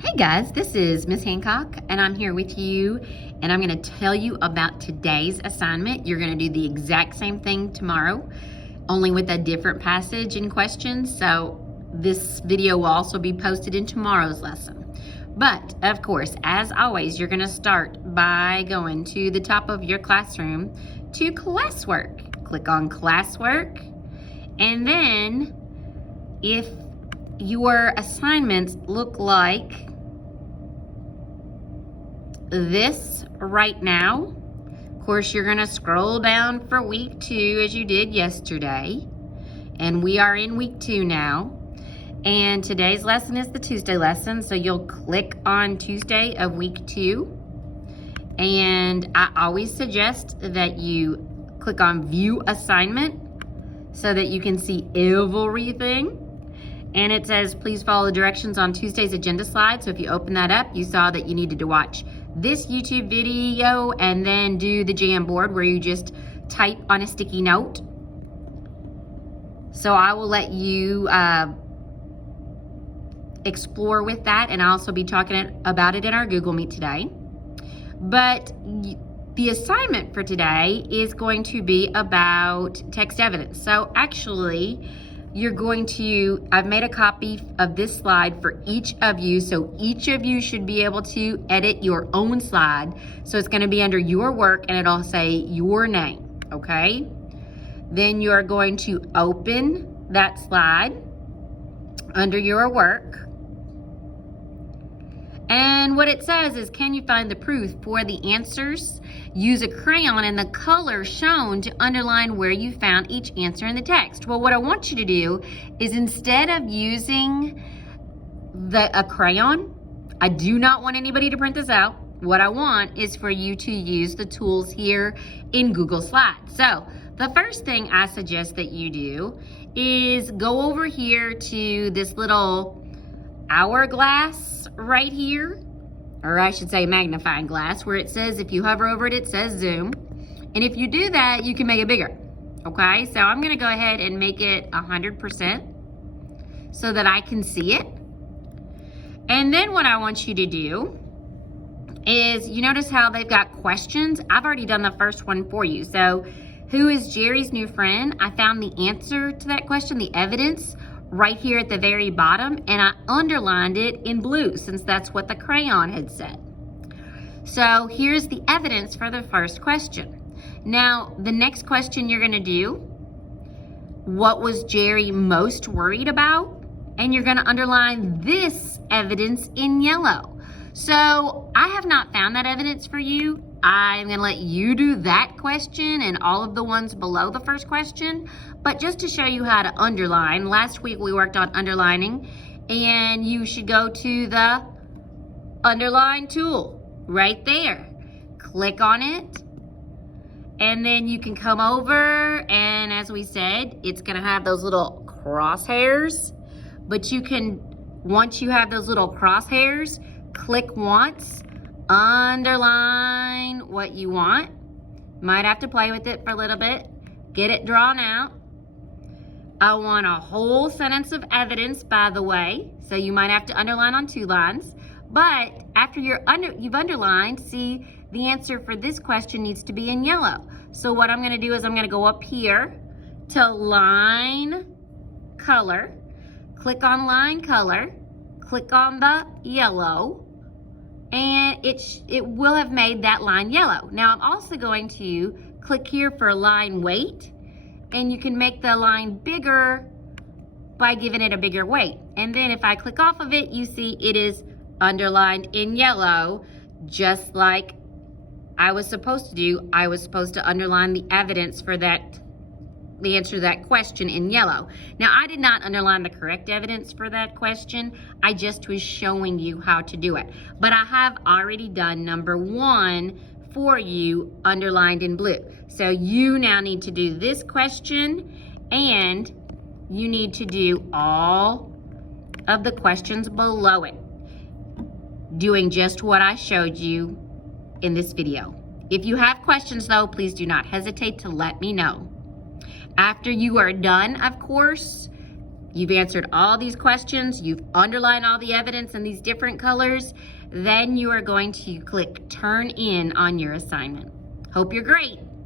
Hey guys, this is Miss Hancock and I'm here with you and I'm going to tell you about today's assignment. You're going to do the exact same thing tomorrow, only with a different passage and questions. So this video will also be posted in tomorrow's lesson. But of course, as always, you're going to start by going to the top of your classroom to classwork. Click on classwork, and then if your assignments look like this right now, of course you're going to scroll down for week 2 as you did yesterday, and we are in week 2 now, and today's lesson is the Tuesday lesson, so you'll click on Tuesday of week 2, and I always suggest that you click on view assignment so that you can see everything. And it says please follow the directions on Tuesday's agenda slide. So if you open that up, you saw that you needed to watch this YouTube video and then do the Jamboard where you just type on a sticky note. So I will let you explore with that, and I'll also be talking about it in our Google Meet today. But the assignment for today is going to be about text evidence. So actually, I've made a copy of this slide for each of you, so each of you should be able to edit your own slide. So it's going to be under your work and it'll say your name, okay? Then you're going to open that slide under your work. And what it says is, can you find the proof for the answers? Use a crayon and the color shown to underline where you found each answer in the text. Well, what I want you to do is, instead of using a crayon, I do not want anybody to print this out. What I want is for you to use the tools here in Google Slides. So the first thing I suggest that you do is go over here to this little hourglass right here, or I should say magnifying glass, where it says, if you hover over it, it says zoom. And if you do that, you can make it bigger. Okay, so I'm gonna go ahead and make it 100% so that I can see it. And then what I want you to do is, you notice how they've got questions? I've already done the first one for you. So, who is Jerry's new friend? I found the answer to that question, the evidence, right here at the very bottom, and I underlined it in blue since that's what the crayon had said. So here's the evidence for the first question. Now, the next question you're gonna do, what was Jerry most worried about? And you're gonna underline this evidence in yellow. So I have not found that evidence for you. I'm gonna let you do that question and all of the ones below the first question. But just to show you how to underline, last week we worked on underlining, and you should go to the underline tool right there. Click on it, and then you can come over, and as we said, it's gonna have those little crosshairs, but you can, once you have those little crosshairs, click once, underline what you want. Might have to play with it for a little bit, get it drawn out. I want a whole sentence of evidence, by the way, so you might have to underline on 2 lines. But after you've underlined, see, the answer for this question needs to be in yellow. So what I'm going to do is I'm going to go up here to line color, click on line color, click on the yellow, and it will have made that line yellow. Now I'm also going to click here for line weight, and you can make the line bigger by giving it a bigger weight. And then if I click off of it, you see it is underlined in yellow, just like I was supposed to do. I was supposed to underline the evidence for that, the answer to that question in yellow. Now, I did not underline the correct evidence for that question. I just was showing you how to do it. But I have already done number 1 for you, underlined in blue. So you now need to do this question, and you need to do all of the questions below it, doing just what I showed you in this video. If you have questions though, please do not hesitate to let me know. After you are done, of course, you've answered all these questions, you've underlined all the evidence in these different colors, then you are going to click Turn In on your assignment. Hope you're great.